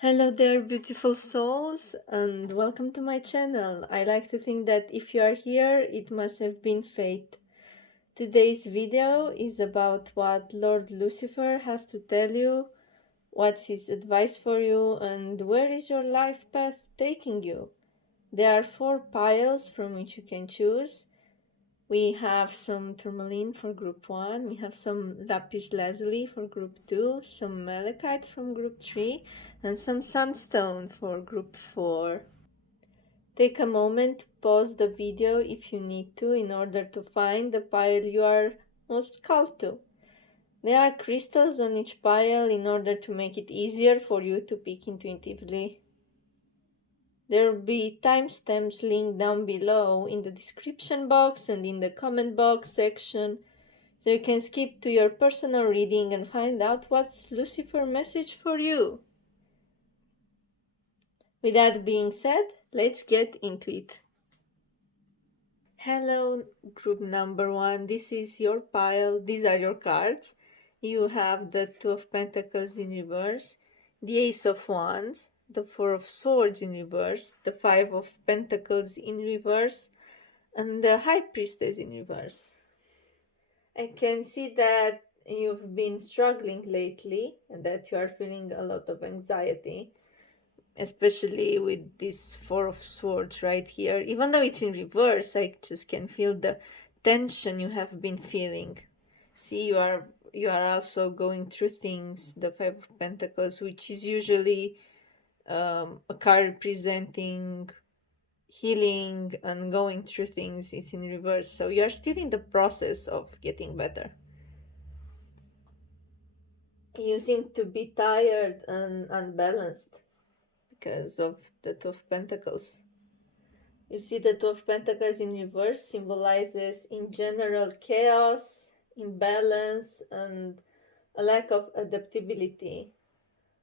Hello there, beautiful souls, and welcome to my channel. I like to think that if you are here, it must have been fate. Today's video is about what Lord Lucifer has to tell you, what's his advice for you, and where is your life path taking you. There are 4 piles from which you can choose. We have some Tourmaline for group 1, we have some Lapis-Lazuli for group 2, some Malachite from group 3, and some Sunstone for group 4. Take a moment to pause the video if you need to in order to find the pile you are most called to. There are crystals on each pile in order to make it easier for you to pick intuitively. There will be timestamps linked down below in the description box and in the comment box section, so you can skip to your personal reading and find out what's Lucifer's message for you. With that being said, let's get into it. Hello, group number 1. This is your pile. These are your cards. You have the 2 of Pentacles in reverse, the Ace of Wands, the 4 of Swords in reverse, the 5 of Pentacles in reverse, and the High Priestess in reverse. I can see that you've been struggling lately and that you are feeling a lot of anxiety, especially with this 4 of Swords right here. Even though it's in reverse, I just can feel the tension you have been feeling. See, you are also going through things. The 5 of Pentacles, which is usually a card representing healing and going through things, is in reverse. So you are still in the process of getting better. You seem to be tired and unbalanced because of the 2 of Pentacles. You see, the 2 of Pentacles in reverse symbolizes in general chaos, imbalance, and a lack of adaptability.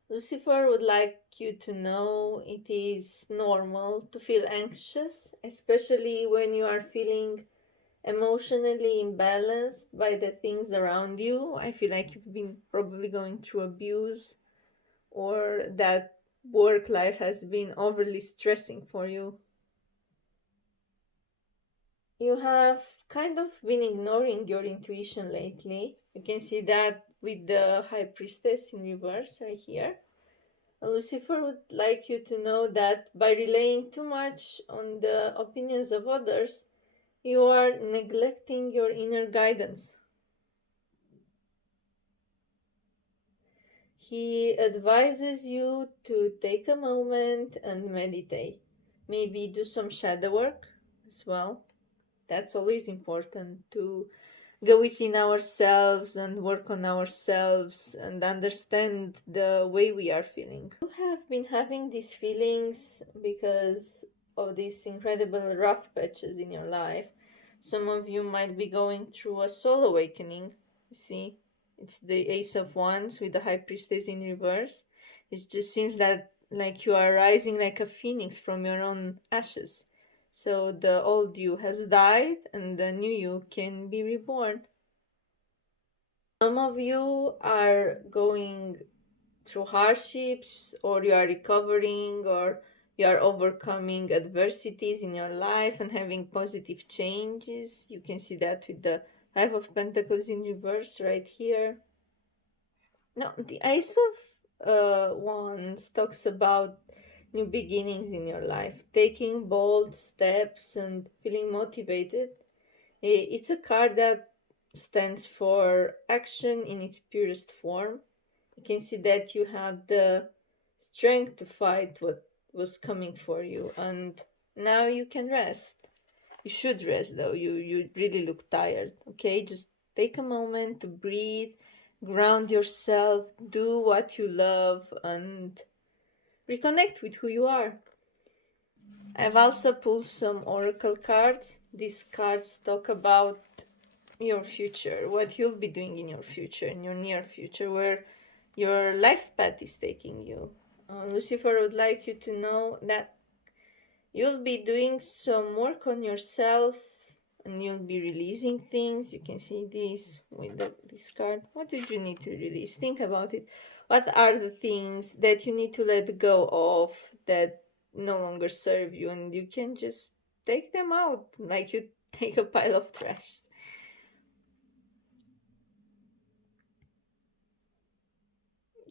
Lucifer would like you to know it is normal to feel anxious, especially when you are feeling emotionally imbalanced by the things around you. I feel like you've been probably going through abuse, or that work life has been overly stressing for you. You have kind of been ignoring your intuition lately. You can see that with the High Priestess in reverse right here. Lucifer would like you to know that by relying too much on the opinions of others, you are neglecting your inner guidance. He advises you to take a moment and meditate. Maybe do some shadow work as well. That's always important, to go within ourselves and work on ourselves and understand the way we are feeling. You have been having these feelings because of these incredible rough patches in your life. Some of you might be going through a soul awakening. You see, it's the Ace of Wands with the High Priestess in reverse. It just seems that like you are rising like a phoenix from your own ashes. So the old you has died and the new you can be reborn. Some of you are going through hardships, or you are recovering, or you are overcoming adversities in your life and having positive changes. You can see that with the 5 of Pentacles in reverse right here. Now, the Ace of Wands talks about new beginnings in your life, taking bold steps and feeling motivated. It's a card that stands for action in its purest form. You can see that you had the strength to fight what was coming for you, and now you can rest. You should rest though. You really look tired. Okay, just take a moment to breathe, ground yourself, do what you love, and reconnect with who you are. I've also pulled some oracle cards. These cards talk about your future, what you'll be doing in your future, in your near future, where your life path is taking you. Lucifer would like you to know that you'll be doing some work on yourself and you'll be releasing things. You can see this with this card. What did you need to release? Think about it. What are the things that you need to let go of that no longer serve you, and you can just take them out like you take a pile of trash.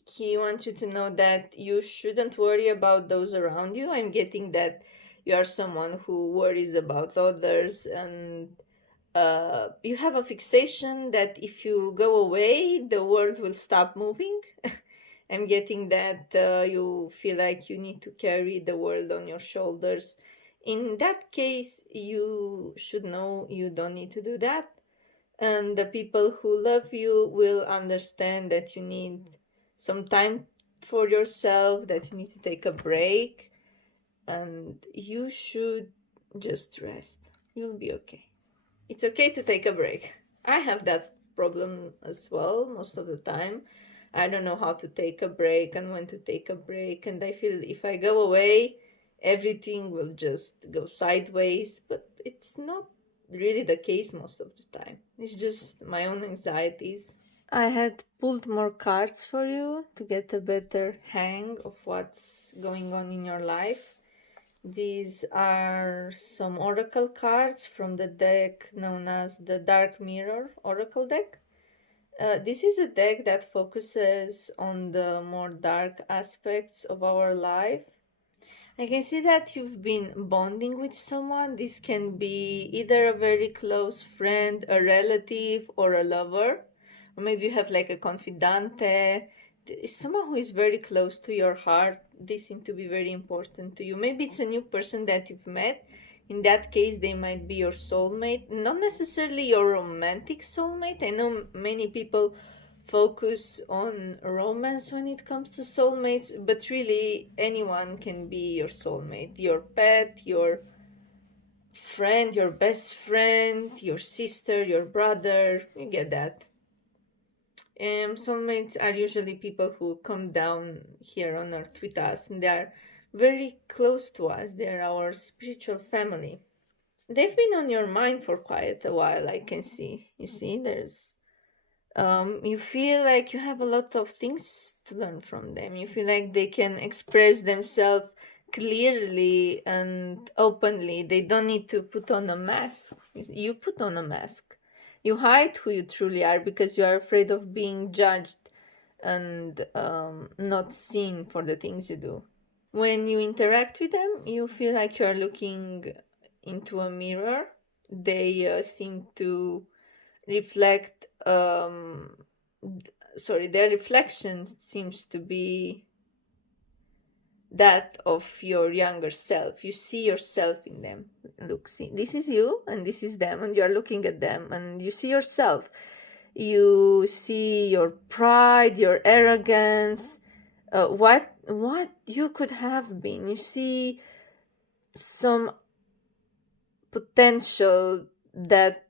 He wants you to know that you shouldn't worry about those around you. I'm getting that you are someone who worries about others, and you have a fixation that if you go away, the world will stop moving. I'm getting that you feel like you need to carry the world on your shoulders. In that case, you should know you don't need to do that. And the people who love you will understand that you need some time for yourself, that you need to take a break, and you should just rest. You'll be okay. It's okay to take a break. I have that problem as well most of the time. I don't know how to take a break and when to take a break, and I feel if I go away, everything will just go sideways, but it's not really the case most of the time. It's just my own anxieties. I had pulled more cards for you to get a better hang of what's going on in your life. These are some oracle cards from the deck known as the Dark Mirror Oracle deck. This is a deck that focuses on the more dark aspects of our life. I can see that you've been bonding with someone. This can be either a very close friend, a relative, or a lover. Or maybe you have like a confidante, someone who is very close to your heart. They seem to be very important to you. Maybe it's a new person that you've met. In that case, they might be your soulmate, not necessarily your romantic soulmate. I know many people focus on romance when it comes to soulmates, but really anyone can be your soulmate. Your pet, your friend, your best friend, your sister, your brother. You get that. Soulmates are usually people who come down here on earth with us, and they are very close to us. They are our spiritual family. They've been on your mind for quite a while, I can see. You see, you feel like you have a lot of things to learn from them. You feel like they can express themselves clearly and openly. They don't need to put on a mask. You put on a mask. You hide who you truly are because you are afraid of being judged and not seen for the things you do. When you interact with them, you feel like you are looking into a mirror. They seem to reflect their reflection seems to be that of your younger self. You see yourself in them. Look, see, this is you and this is them, and you're looking at them and you see yourself. You see your pride, your arrogance, what you could have been. You see some potential that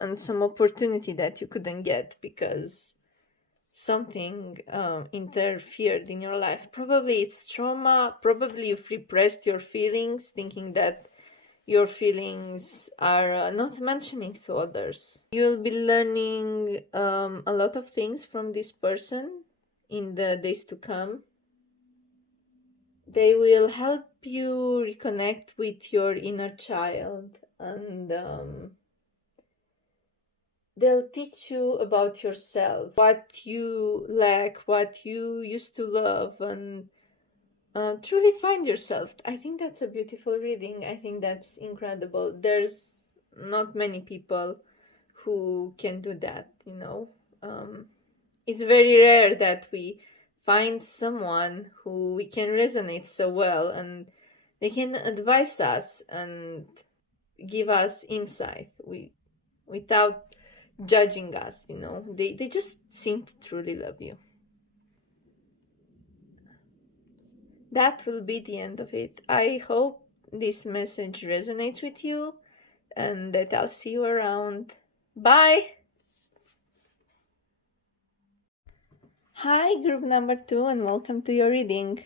and some opportunity that you couldn't get because something interfered in your life. Probably it's trauma. Probably you've repressed your feelings, thinking that your feelings are not mentioning to others. You'll be learning a lot of things from this person in the days to come. They will help you reconnect with your inner child, and they'll teach you about yourself, what you lack, what you used to love, and truly find yourself. I think that's a beautiful reading. I think that's incredible. There's not many people who can do that, you know. It's very rare that we find someone who we can resonate so well and they can advise us and give us insight without judging us, you know. They just seem to truly love you. That will be the end of it. I hope this message resonates with you and that I'll see you around. Bye! Hi, group number 2, and welcome to your reading.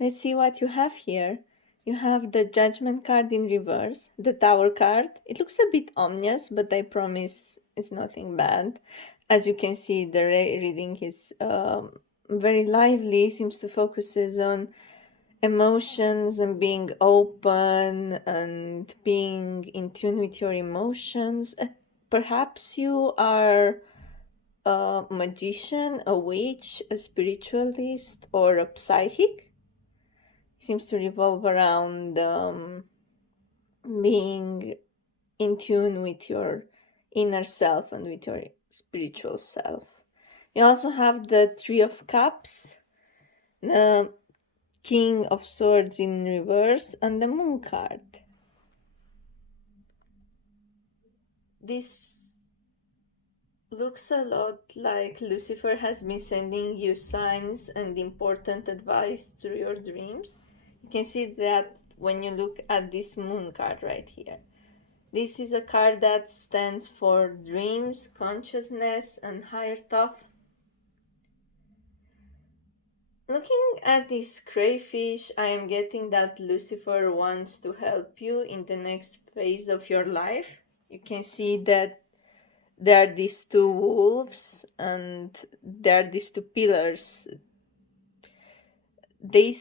Let's see what you have here. You have the Judgment card in reverse, the Tower card. It looks a bit ominous, but I promise it's nothing bad. As you can see, the reading is very lively, seems to focuses on emotions and being open and being in tune with your emotions. Perhaps you are a magician, a witch, a spiritualist, or a psychic. Seems to revolve around being in tune with your inner self and with your spiritual self. You also have the Three of Cups, the King of Swords in reverse, and the Moon card. This looks a lot like Lucifer has been sending you signs and important advice through your dreams. You can see that when you look at this Moon card right here. This is a card that stands for dreams, consciousness, and higher thought. Looking at this crayfish, I am getting that Lucifer wants to help you in the next phase of your life. You can see that there are these two wolves and there are these two pillars. They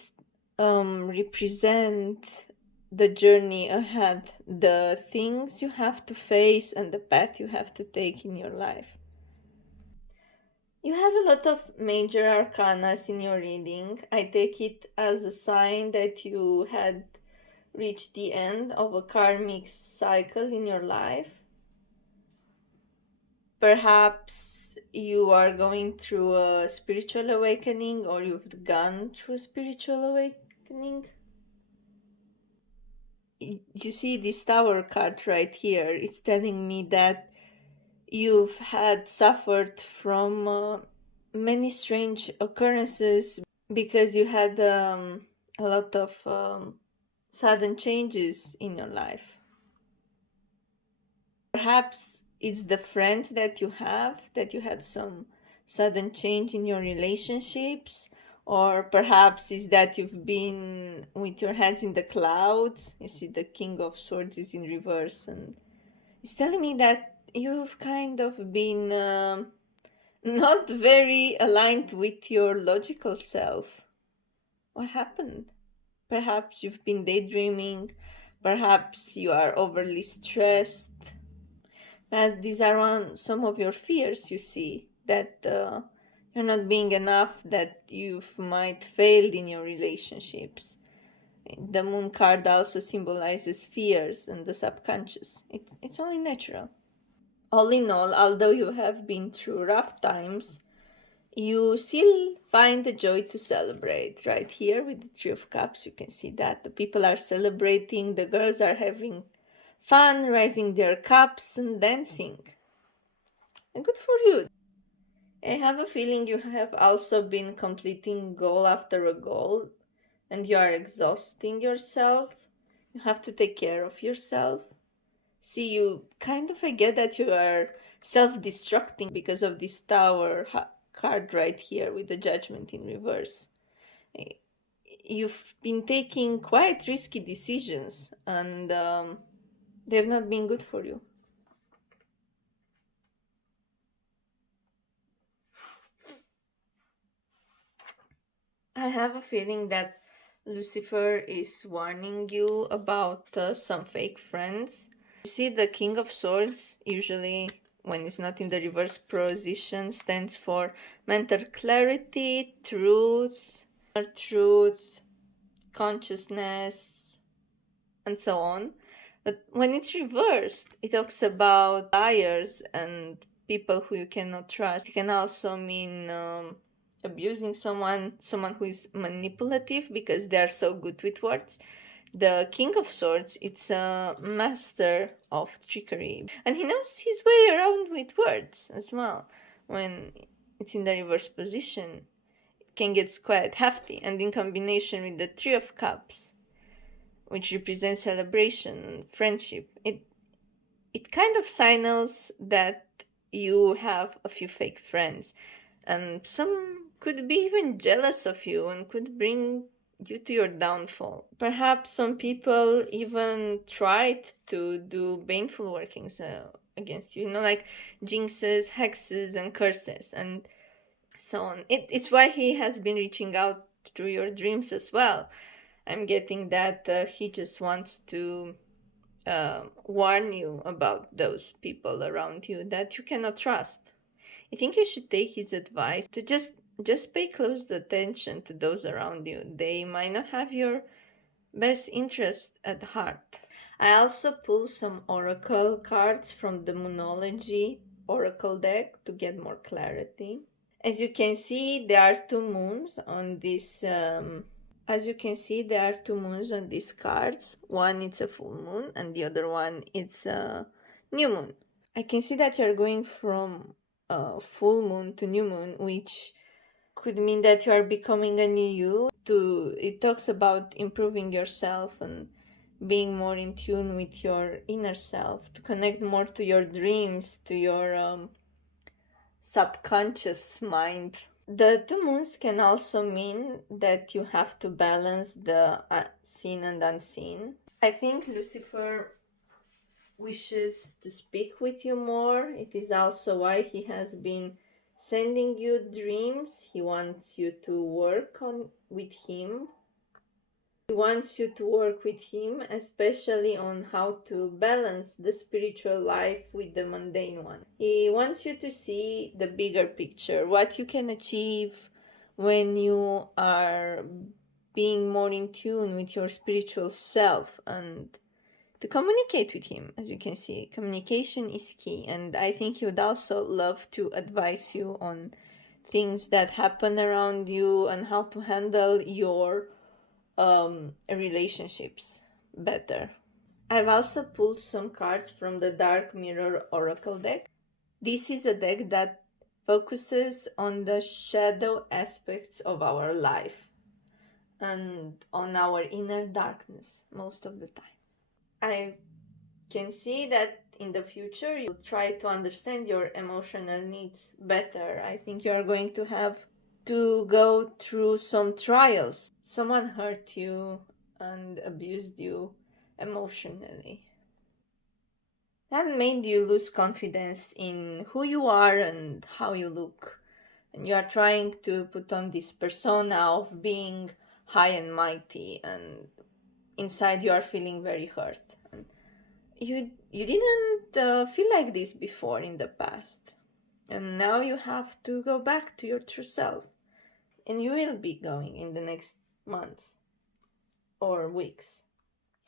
represent the journey ahead, the things you have to face and the path you have to take in your life. You have a lot of major arcanas in your reading. I take it as a sign that you had reached the end of a karmic cycle in your life. Perhaps you are going through a spiritual awakening, or you've gone through a spiritual awakening. You see this Tower card right here. It's telling me that you've had suffered from many strange occurrences because you had a lot of sudden changes in your life. Perhaps it's the friends that you have, that you had some sudden change in your relationships, or perhaps it's that you've been with your hands in the clouds. You see the King of Swords is in reverse, and it's telling me that you've kind of been not very aligned with your logical self. What happened? Perhaps you've been daydreaming. Perhaps you are overly stressed. As these are some of your fears, you see, that you're not being enough, that you might fail in your relationships. The Moon card also symbolizes fears and the subconscious. It's only natural. All in all, although you have been through rough times, you still find the joy to celebrate. Right here with the Three of Cups, you can see that the people are celebrating, the girls are having fun, raising their cups and dancing. And good for you. I have a feeling you have also been completing goal after a goal and you are exhausting yourself. You have to take care of yourself. See, you kind of forget that you are self-destructing because of this Tower card right here with the Judgment in reverse. You've been taking quite risky decisions and they've not been good for you. I have a feeling that Lucifer is warning you about some fake friends. You see, the King of Swords, usually when it's not in the reverse position, stands for mental clarity, truth, consciousness, and so on. But when it's reversed, it talks about liars and people who you cannot trust. It can also mean abusing someone who is manipulative because they are so good with words. The King of Swords, it's a master of trickery, and he knows his way around with words as well. When it's in the reverse position, it can get quite hefty, and in combination with the Three of Cups, which represents celebration and friendship, it kind of signals that you have a few fake friends, and some could be even jealous of you and could bring you to your downfall. Perhaps some people even tried to do baneful workings against you, like jinxes, hexes, and curses. And so on. It's why he has been reaching out through your dreams as well. I'm getting that he just wants to warn you about those people around you that you cannot trust. I think you should take his advice to just pay close attention to those around you. They might not have your best interest at heart. I also pull some oracle cards from the Moonology oracle deck to get more clarity. As you can see, there are two moons on this. As you can see, there are two moons on these cards. One is a full moon, and the other one is a new moon. I can see that you're going from full moon to new moon, which could mean that you are becoming a new you. It talks about improving yourself and being more in tune with your inner self, to connect more to your dreams, to your subconscious mind. The two moons can also mean that you have to balance the seen and unseen. I think Lucifer wishes to speak with you more. It is also why he has been sending you dreams. He wants you to work on with him. He wants you to work with him, especially on how to balance the spiritual life with the mundane one. He wants you to see the bigger picture, what you can achieve when you are being more in tune with your spiritual self, and to communicate with him. As you can see, communication is key, and I think he would also love to advise you on things that happen around you and how to handle your relationships better. I've also pulled some cards from the Dark Mirror Oracle deck. This is a deck that focuses on the shadow aspects of our life and on our inner darkness most of the time. I can see that in the future you'll try to understand your emotional needs better. I think you're going to have to go through some trials. Someone hurt you and abused you emotionally. That made you lose confidence in who you are and how you look. And you are trying to put on this persona of being high and mighty, and inside you are feeling very hurt. And you didn't feel like this before in the past. And now you have to go back to your true self. And you will be going in the next months or weeks.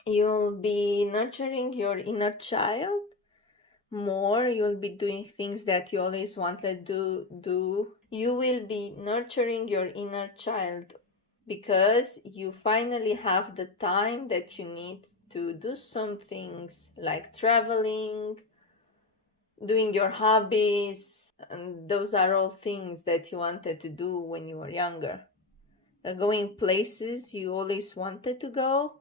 You'll be nurturing your inner child more. You'll be doing things that you always wanted to do. You will be nurturing your inner child because you finally have the time that you need to do some things like traveling, doing your hobbies, and those are all things that you wanted to do when you were younger. Going places you always wanted to go,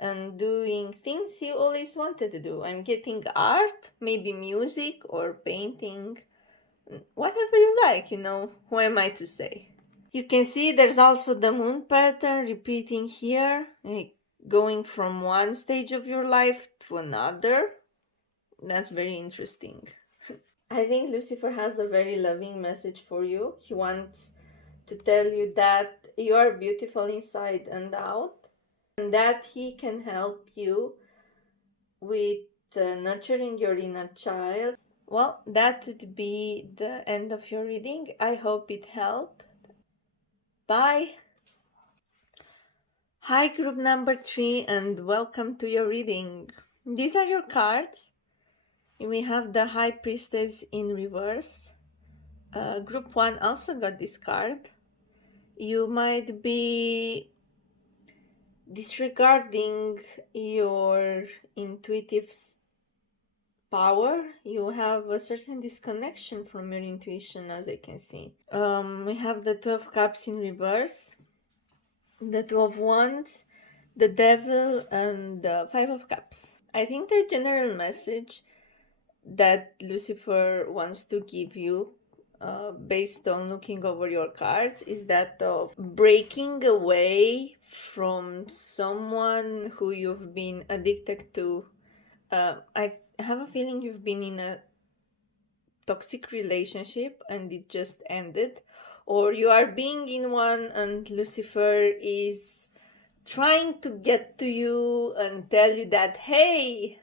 and doing things you always wanted to do. I'm getting art, maybe music or painting, whatever you like, who am I to say? You can see there's also the moon pattern repeating here, like going from one stage of your life to another. That's very interesting. I think Lucifer has a very loving message for you. He wants to tell you that you are beautiful inside and out, and that he can help you with nurturing your inner child. Well, that would be the end of your reading. I hope it helped. Bye. Hi, group number 3, and welcome to your reading. These are your cards. We have the High Priestess in reverse. Group 1 also got this card. You might be disregarding your intuitive power. You have a certain disconnection from your intuition, as I can see. We have the Two of Cups in reverse, the Two of Wands, the Devil, and the Five of Cups. I think the general message that Lucifer wants to give you, based on looking over your cards, is that of breaking away from someone who you've been addicted to. I have a feeling you've been in a toxic relationship and it just ended, or you are being in one and Lucifer is trying to get to you and tell you that, hey,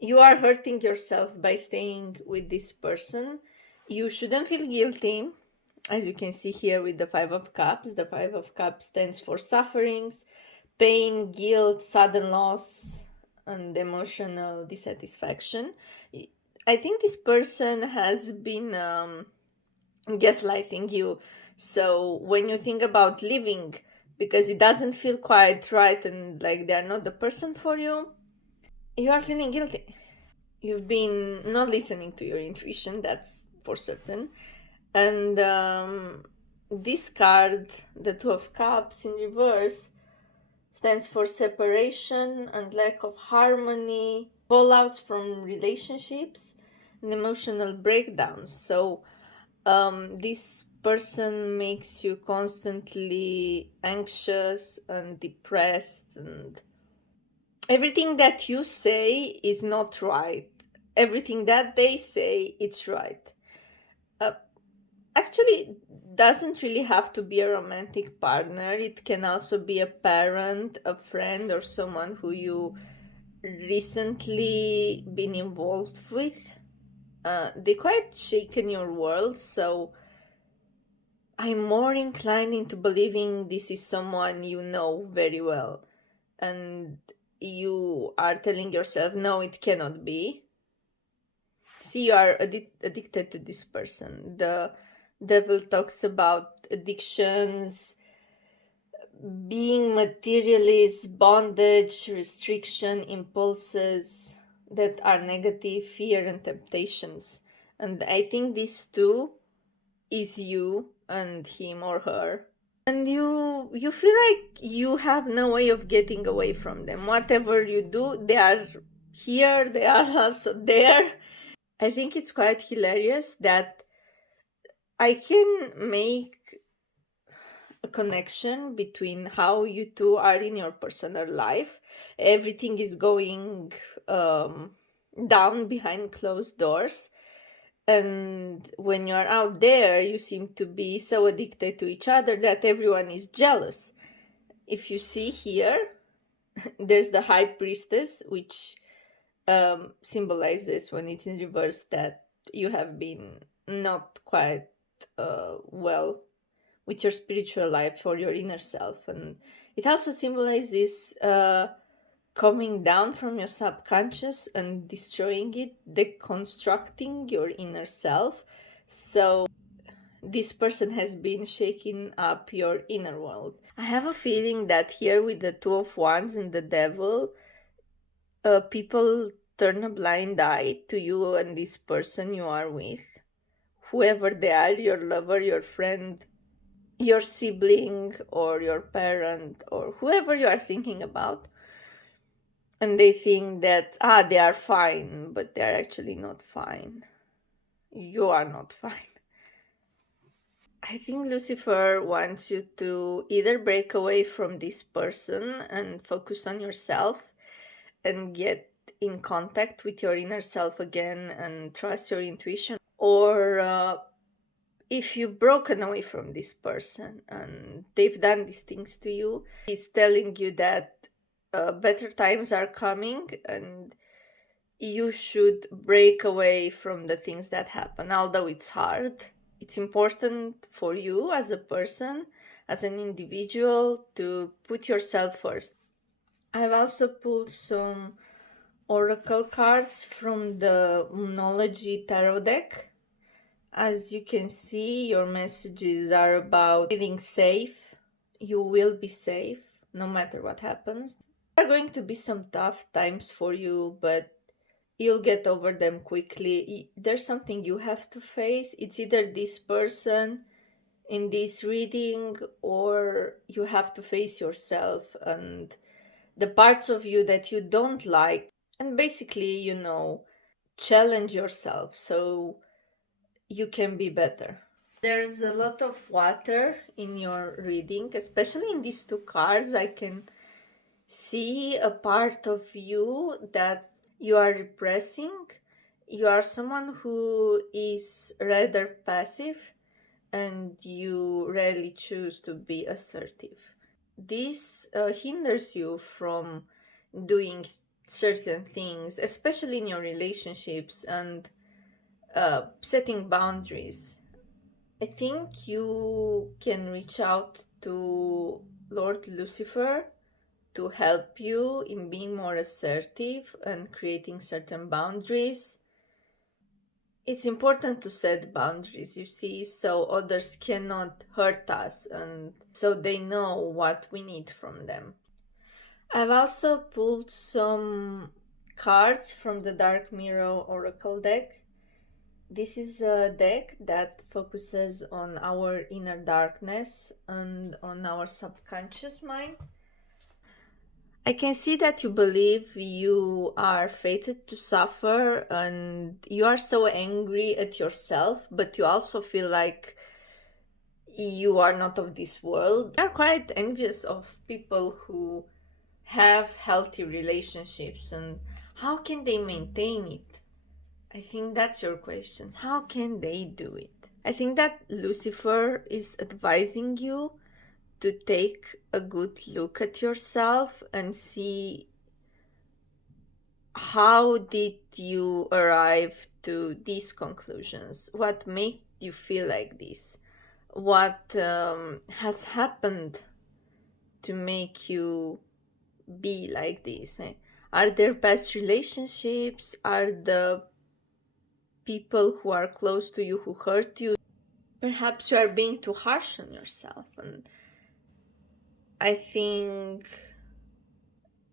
you are hurting yourself by staying with this person. You shouldn't feel guilty. As you can see here with the Five of Cups, the Five of Cups stands for sufferings, pain, guilt, sudden loss, and emotional dissatisfaction. I think this person has been gaslighting you. So when you think about leaving because it doesn't feel quite right and like they're not the person for you, you are feeling guilty. You've been not listening to your intuition, that's for certain. And this card, the Two of Cups in reverse, stands for separation and lack of harmony, fallouts from relationships, and emotional breakdowns. So this person makes you constantly anxious and depressed, and everything that you say is not right. Everything that they say, it's right. Uh, Actually, it doesn't really have to be a romantic partner. It can also be a parent, a friend, or someone who you recently been involved with. They quite shaken your world, so I'm more inclined into believing this is someone you know very well, and you are telling yourself, no, it cannot be. See, you are addicted to this person. The devil talks about addictions, being materialist, bondage, restriction, impulses that are negative, fear, and temptations. And I think these two is you and him or her. And you feel like you have no way of getting away from them. Whatever you do, they are here, they are also there. I think it's quite hilarious that I can make a connection between how you two are in your personal life. Everything is going um, down behind closed doors. And when you are out there, you seem to be so addicted to each other that everyone is jealous. If you see here, there's the High Priestess, which symbolizes, when it's in reverse, that you have been not quite well with your spiritual life or your inner self. And it also symbolizes coming down from your subconscious and destroying it, deconstructing your inner self. So this person has been shaking up your inner world. I have a feeling that here with the Two of Wands and the Devil, people turn a blind eye to you and this person you are with, whoever they are, your lover, your friend, your sibling, or your parent, or whoever you are thinking about. And they think that, they are fine, but they're actually not fine. You are not fine. I think Lucifer wants you to either break away from this person and focus on yourself and get in contact with your inner self again and trust your intuition, or if you've broken away from this person and they've done these things to you, he's telling you that better times are coming and you should break away from the things that happen. Although it's hard, it's important for you as a person, as an individual, to put yourself first. I've also pulled some oracle cards from the Moonology tarot deck. As you can see, your messages are about feeling safe. You will be safe no matter what happens. There are going to be some tough times for you, but you'll get over them quickly. There's something you have to face. It's either this person in this reading, or you have to face yourself and the parts of you that you don't like, and basically, challenge yourself so you can be better. There's a lot of water in your reading, especially in these two cards. I can see a part of you that you are repressing. You are someone who is rather passive, and you rarely choose to be assertive. This hinders you from doing certain things, especially in your relationships, and setting boundaries. I think you can reach out to Lord Lucifer to help you in being more assertive and creating certain boundaries. It's important to set boundaries, you see, so others cannot hurt us and so they know what we need from them. I've also pulled some cards from the Dark Mirror Oracle deck. This is a deck that focuses on our inner darkness and on our subconscious mind. I can see that you believe you are fated to suffer and you are so angry at yourself, but you also feel like you are not of this world. You are quite envious of people who have healthy relationships and how can they maintain it? I think that's your question. How can they do it? I think that Lucifer is advising you to take a good look at yourself and see how did you arrive to these conclusions? What made you feel like this? What has happened to make you be like this? Are there past relationships? Are the people who are close to you who hurt you? Perhaps you are being too harsh on yourself, and I think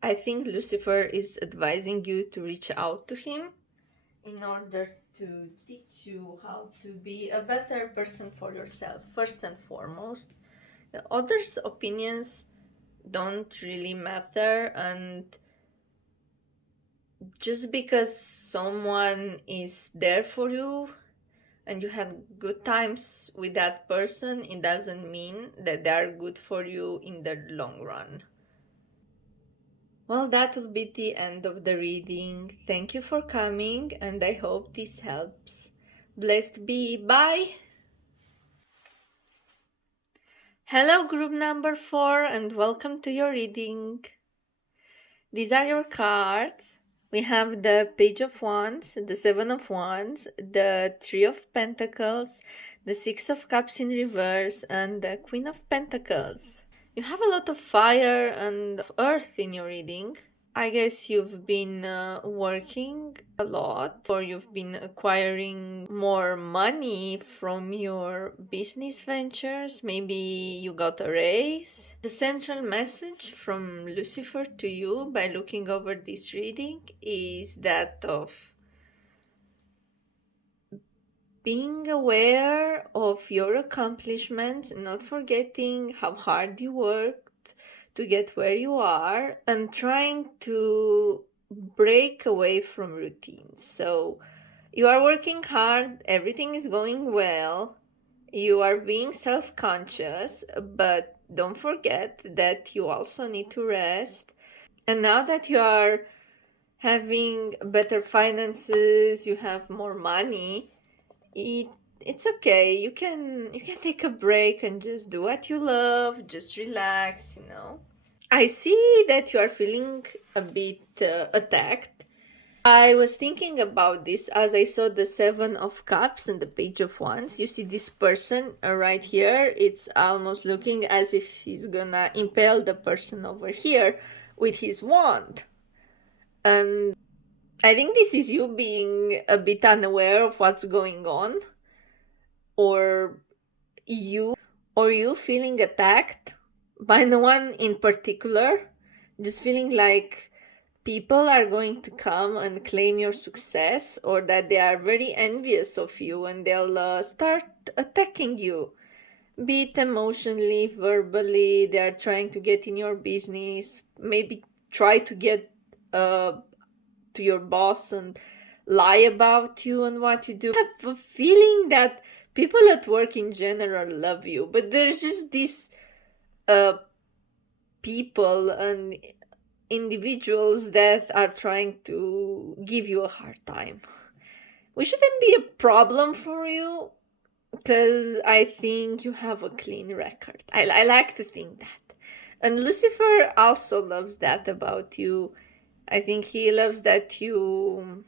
Lucifer is advising you to reach out to him in order to teach you how to be a better person for yourself, first and foremost. The others' opinions don't really matter, and just because someone is there for you and you have good times with that person, it doesn't mean that they are good for you in the long run. Well, that will be the end of the reading. Thank you for coming, and I hope this helps. Blessed be. Bye! Hello, group number 4, and welcome to your reading. These are your cards. We have the Page of Wands, the Seven of Wands, the Three of Pentacles, the Six of Cups in reverse, and the Queen of Pentacles. You have a lot of fire and earth in your reading. I guess you've been working a lot, or you've been acquiring more money from your business ventures. Maybe you got a raise. The central message from Lucifer to you by looking over this reading is that of being aware of your accomplishments, not forgetting how hard you worked to get where you are, and trying to break away from routines. So you are working hard, everything is going well, you are being self-conscious, but don't forget that you also need to rest. And now that you are having better finances, you have more money, it's okay. You can take a break and just do what you love, just relax, I see that you are feeling a bit attacked. I was thinking about this as I saw the Seven of Cups and the Page of Wands. You see this person right here. It's almost looking as if he's gonna impale the person over here with his wand. And I think this is you being a bit unaware of what's going on, or you feeling attacked by no one in particular, just feeling like people are going to come and claim your success, or that they are very envious of you and they'll start attacking you, be it emotionally, verbally. They are trying to get in your business, maybe try to get to your boss and lie about you and what you do. I have a feeling that people at work in general love you, but there's just these people and individuals that are trying to give you a hard time. We shouldn't be a problem for you, because I think you have a clean record. I like to think that. And Lucifer also loves that about you. I think he loves that you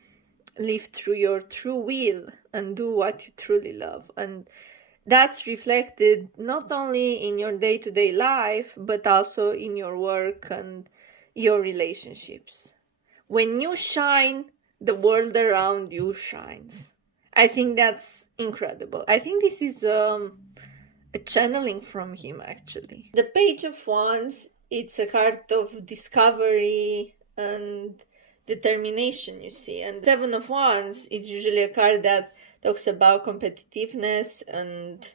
live through your true will and do what you truly love. And that's reflected not only in your day to day life, but also in your work and your relationships. When you shine, the world around you shines. I think that's incredible. I think this is a channeling from him, actually. The Page of Wands, it's a card of discovery and determination, you see. And the Seven of Wands is usually a card that talks about competitiveness and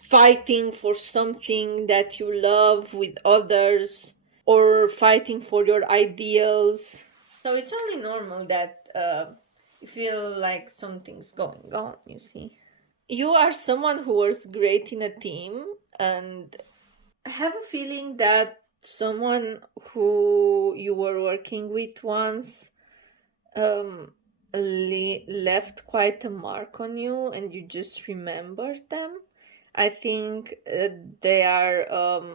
fighting for something that you love with others or fighting for your ideals. So it's only normal that you feel like something's going on, you see. You are someone who works great in a team, and I have a feeling that someone who you were working with once um, left quite a mark on you and you just remembered them. I think they are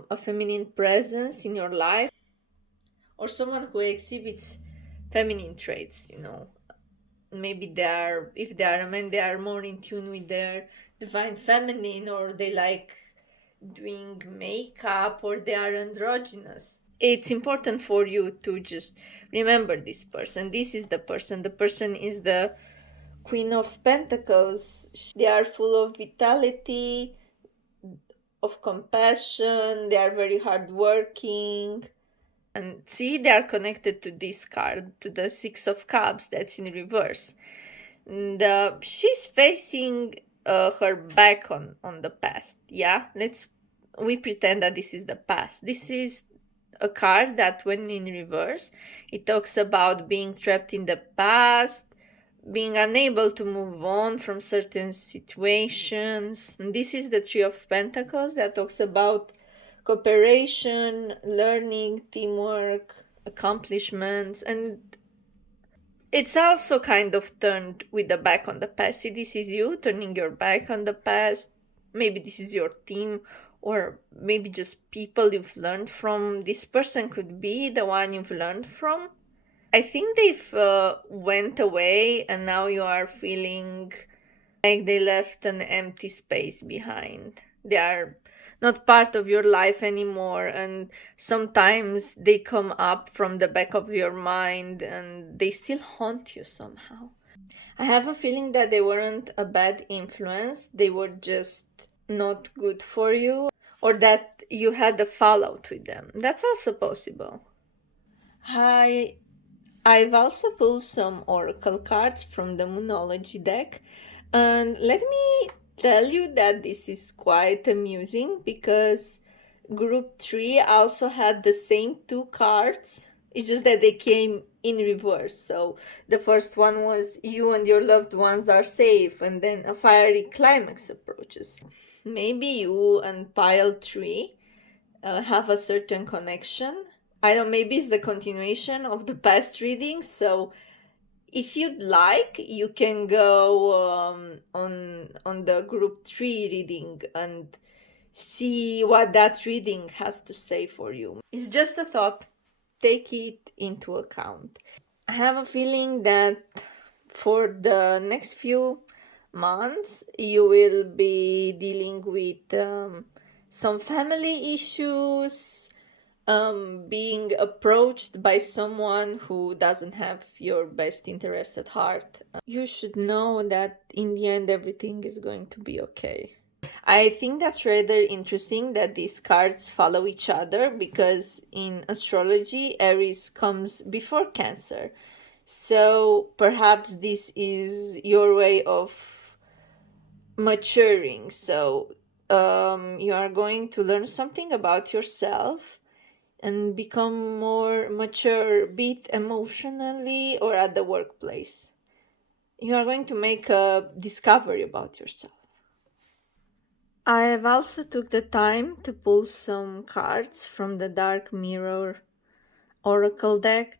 a feminine presence in your life or someone who exhibits feminine traits, you know. Maybe they are, if they are a man, they are more in tune with their divine feminine, or they like doing makeup, or they are androgynous. It's important for you to just remember this person. This is the person. The person is the Queen of Pentacles. They are full of vitality, of compassion. They are very hardworking. And see, they are connected to this card, to the Six of Cups that's in reverse. And she's facing her back on the past. Yeah, we pretend that this is the past. This is a card that, when in reverse, it talks about being trapped in the past, being unable to move on from certain situations. And this is the Three of Pentacles that talks about cooperation, learning, teamwork, accomplishments, and it's also kind of turned with the back on the past. See, this is you turning your back on the past. Maybe this is your team, or maybe just people you've learned from. This person could be the one you've learned from. I think they've went away, and now you are feeling like they left an empty space behind. They are not part of your life anymore, and sometimes they come up from the back of your mind and they still haunt you somehow. I have a feeling that they weren't a bad influence, they were just not good for you, or that you had a fallout with them. That's also possible. I've also pulled some oracle cards from the Moonology deck, and let me tell you that this is quite amusing because group 3 also had the same two cards. It's just that they came in reverse. So the first one was you and your loved ones are safe, and then a fiery climax approaches. Maybe you and pile 3 have a certain connection. I don't, maybe it's the continuation of the past readings. So if you'd like, you can go on the group 3 reading and see what that reading has to say for you. It's just a thought. Take it into account. I have a feeling that for the next few months, you will be dealing with some family issues, being approached by someone who doesn't have your best interest at heart. You should know that in the end, everything is going to be okay. I think that's rather interesting that these cards follow each other, because in astrology, Aries comes before Cancer. So perhaps this is your way of maturing. So you are going to learn something about yourself and become more mature, be it emotionally or at the workplace. You are going to make a discovery about yourself. I have also took the time to pull some cards from the Dark Mirror Oracle deck.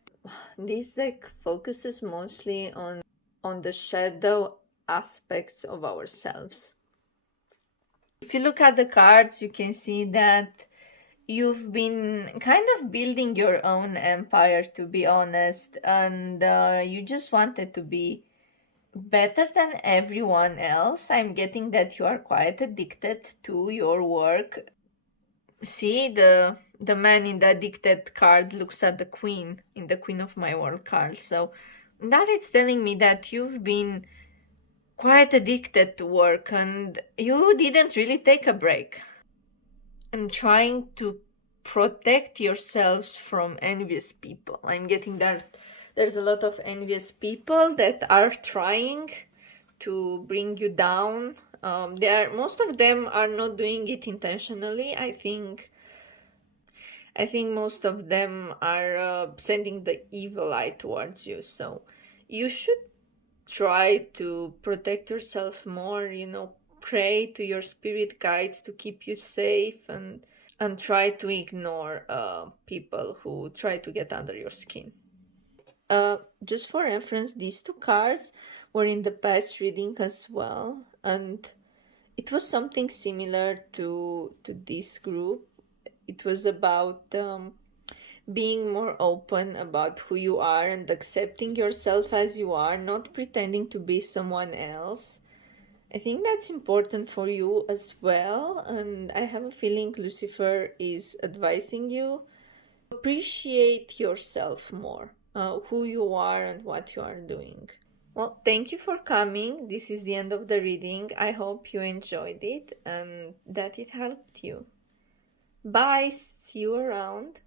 This deck focuses mostly on the shadow aspects of ourselves. If you look at the cards, you can see that you've been kind of building your own empire, to be honest, and you just wanted to be better than everyone else. I'm getting that you are quite addicted to your work. See, the man in the addicted card looks at the queen in the Queen of My World card. So that it's telling me that you've been quite addicted to work and you didn't really take a break. And trying to protect yourselves from envious people. I'm getting that there's a lot of envious people that are trying to bring you down. Most of them are not doing it intentionally. I think most of them are sending the evil eye towards you. So you should try to protect yourself more. Pray to your spirit guides to keep you safe, and try to ignore people who try to get under your skin. Just for reference, these two cards were in the past reading as well, and it was something similar to this group. It was about being more open about who you are and accepting yourself as you are, not pretending to be someone else. I think that's important for you as well, and I have a feeling Lucifer is advising you appreciate yourself more, who you are and what you are doing. Well, thank you for coming. This is the end of the reading. I hope you enjoyed it and that it helped you. Bye, see you around.